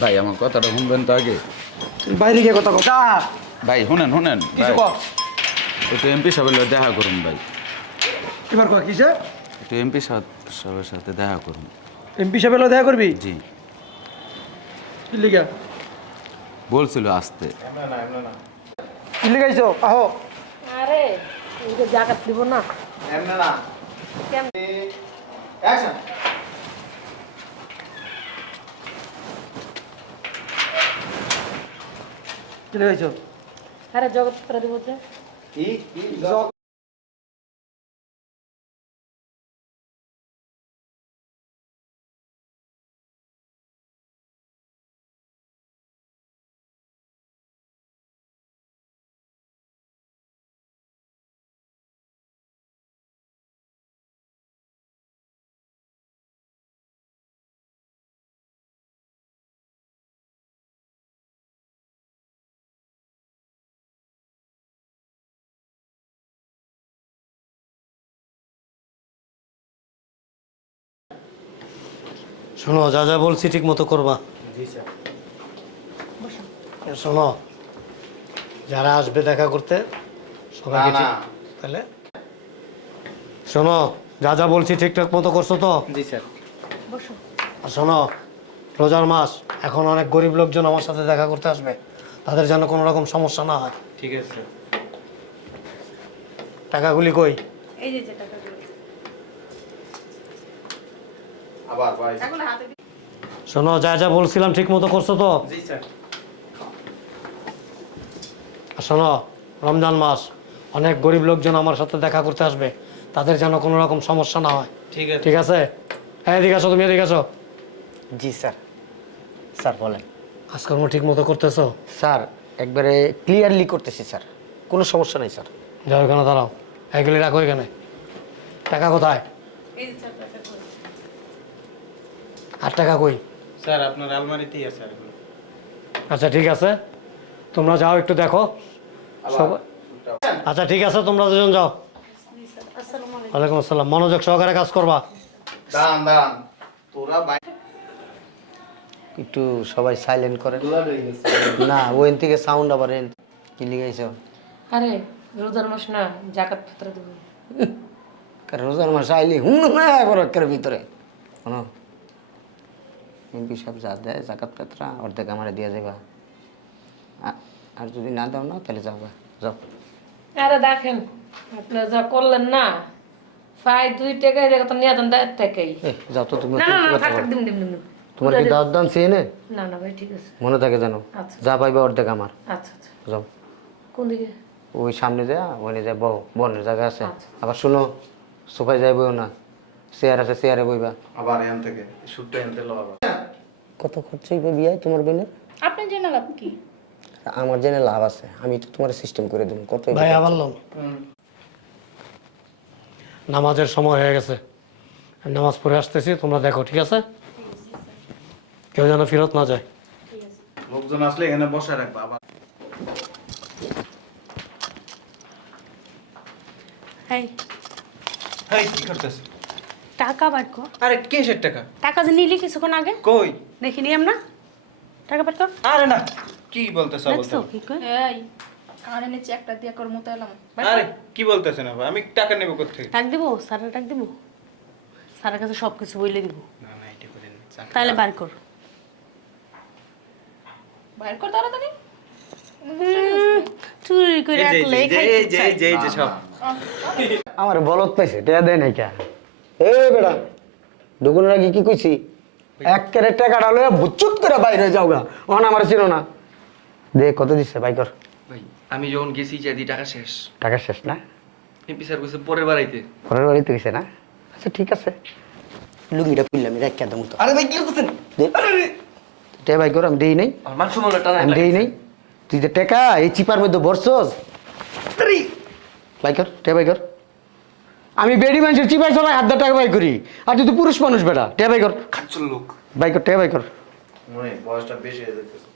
ভাই আমার কথাটা শুনবেন তো আগে। বাইরে গিয়ে কথা। যা। ভাই শুনেন শুনেন। একটু এমপি সাহেবের দেখা করুন ভাই। এবার কও, কিসে? একটু এমপি সাহেবের সাথে দেখা করুন। এমপি সাহেবের লগে দেখা করবি? জি। কি লিগা বলছিল আসতে। কি লিগাইছো আহো। আরে ওকে জাকাত দিব না। কেন কি লিগাইছো আরে জগৎ করে দিব যে? শোনো যা যা বলছি ঠিক মতো করবা। শোনো যারা আসবে দেখা করতে তাহলে? শোনো যা যা বলছি ঠিকঠাক মতো করছ তো? বসো। আর শোনো রোজার মাস এখন অনেক গরিব লোকজন আমার সাথে দেখা করতে আসবে। তাদের যেন কোনো রকম সমস্যা না হয়। ঠিক আছে টাকাগুলি কই? এই যে যে টাকাগুলো আবার ভাই। এগুলো হাতে শোনো যা যা বলছিলাম ঠিক মতো করছ তো? জি স্যার। শোনো রমজান মাস অনেক গরিব লোকজন আমার সাথে দেখা করতে আসবে। তাদের যেন কোনো রকম সমস্যা না হয়। ঠিক আছে। ঠিক আছে? হ্যাঁ এদিকে আসো তুমি এদিকে আসো। জি স্যার। স্যার বলেন। আজকর্ম ঠিক মতো করতেছো? স্যার একবারে ক্লিয়ারলি করতেছি স্যার। কোনো সমস্যা নেই স্যার। যাও এখানে দাঁড়াও। এগুলি রাখো এখানে? টাকা কোথায় এই যে চার টাকা করে। আর টাকা কই? স্যার আপনার আলমারিতেই আছে আর আচ্ছা ঠিক আছে। তোমরা যাও একটু দেখো। সবাই আচ্ছা ঠিক আছে তোমরা দুজন যাও। ওয়ালাইকুম আসসালাম। মনোযোগ সহকারে কাজ করবা। তোরা একটু সবাই সাইলেন্ট করে না ওইন থেকে সাউন্ড আবার এন কি লিখাইছ? আরে রোজার মাস না জাকাত ফিতর দিব। কারণ রোজার মাসে আইলি হুম না বরকের ভিতরে। শোনো। এমপি সাহেব যা দেয় জাকাত পেত্রা অর্ধেক আমারে দিয়ে যাবা আর যদি না দাও না তাহলে গা, যাও। আরে দেখেন আপনারা যা করলেন না ফাই দুই টাকায় দেখো তো নিয়ে যান দেড় টাকাই যাও তো তুমি না না না থাক দিম দিম দিম দিম। তোমার কি দাওয়াত দান চেয়ে নে না না ভাই ঠিক আছে। মনে থাকে জানো আচ্ছা। যা পাইবে অর্ধেক আমার। আচ্ছা আচ্ছা। যাও। কোন দিকে? ওই সামনে যা ওখানে যা বউ বনের জায়গা আছে। আচ্ছা। আবার শুনো সোফায় যাই বইও না। চেয়ার আছে চেয়ারে বইবা। আবার এখান থেকে শুটটা এনতে লো আবার। কত খরচ হইবে বিয়ায় তোমার বোনের? আপনি জেনে লাভ কি? আমার জেনে লাভ আছে। আমি তো তোমার সিস্টেম করে দেবো কত ভাই আবার লোন নামাজের সময় হয়ে গেছে। আমি নামাজ পড়ে আসতেছি তোমরা দেখো ঠিক আছে? কেউ যেন ফেরত না যায়। লোকজন আসলে এখানে বসে রাখবা আবার। এই এই কি করতেছ? টাকা বার কর। আরে কিসের টাকা? টাকা যে নিলি কিছুক্ষণ আগে? কই? দেখিনি আমরা টাকা বার আরে না কি বলতেছ দেখছ কি কই এই কানে নিচে একটা দিয়ে কর মতো এলাম। আরে কি বলতেছেন আবার আমি টাকা নেব কোথেকে ডাক দিব স্যারের দিব। স্যারের কাছে সব কিছু দিব। না না এটা করেন তাহলে বার কর। বাইর কর তাড়াতাড়ি। চুরি করে রাখলে এই যে, যে, যে, সব। আমার বলত পাইছে টেয়া দেয় নাই কে? এ ঢুকুনের আগে কি কইছি? এক ক্যারেট টাকাটা লয়ে বুচুত করে বাইরে যাও গা ওখানে আমার ছিল না। দে কত দিচ্ছে বাইকর ভাই আমি যখন গেছি চাইদি টাকা শেষ। টাকা শেষ না? এমপি স্যার বলছে পরের বাড়াইতে। ঘরের বাড়িতে গেছে না? আচ্ছা ঠিক আছে। লুঙ্গিটা খুললাম এটা একটা দেবো তো। আরে ভাই কি করতেছেন? টে বাইকর আমি দেই নাই। আমার মান সম্মান টানা আমি দেই নাই। তুই যে টেকা এই চিপার মধ্যে বসছস। বাইকর টে বাইকর আমি বেডি মানুষের চিপাই সবাই হাত টাকা বাই করি। আর তুই তো পুরুষ মানুষ বেটা টে বাইকর খাচ্ছল লোক। বাইকর টে বাইকর মনে বয়সটা বেশি হয়ে যেতেছে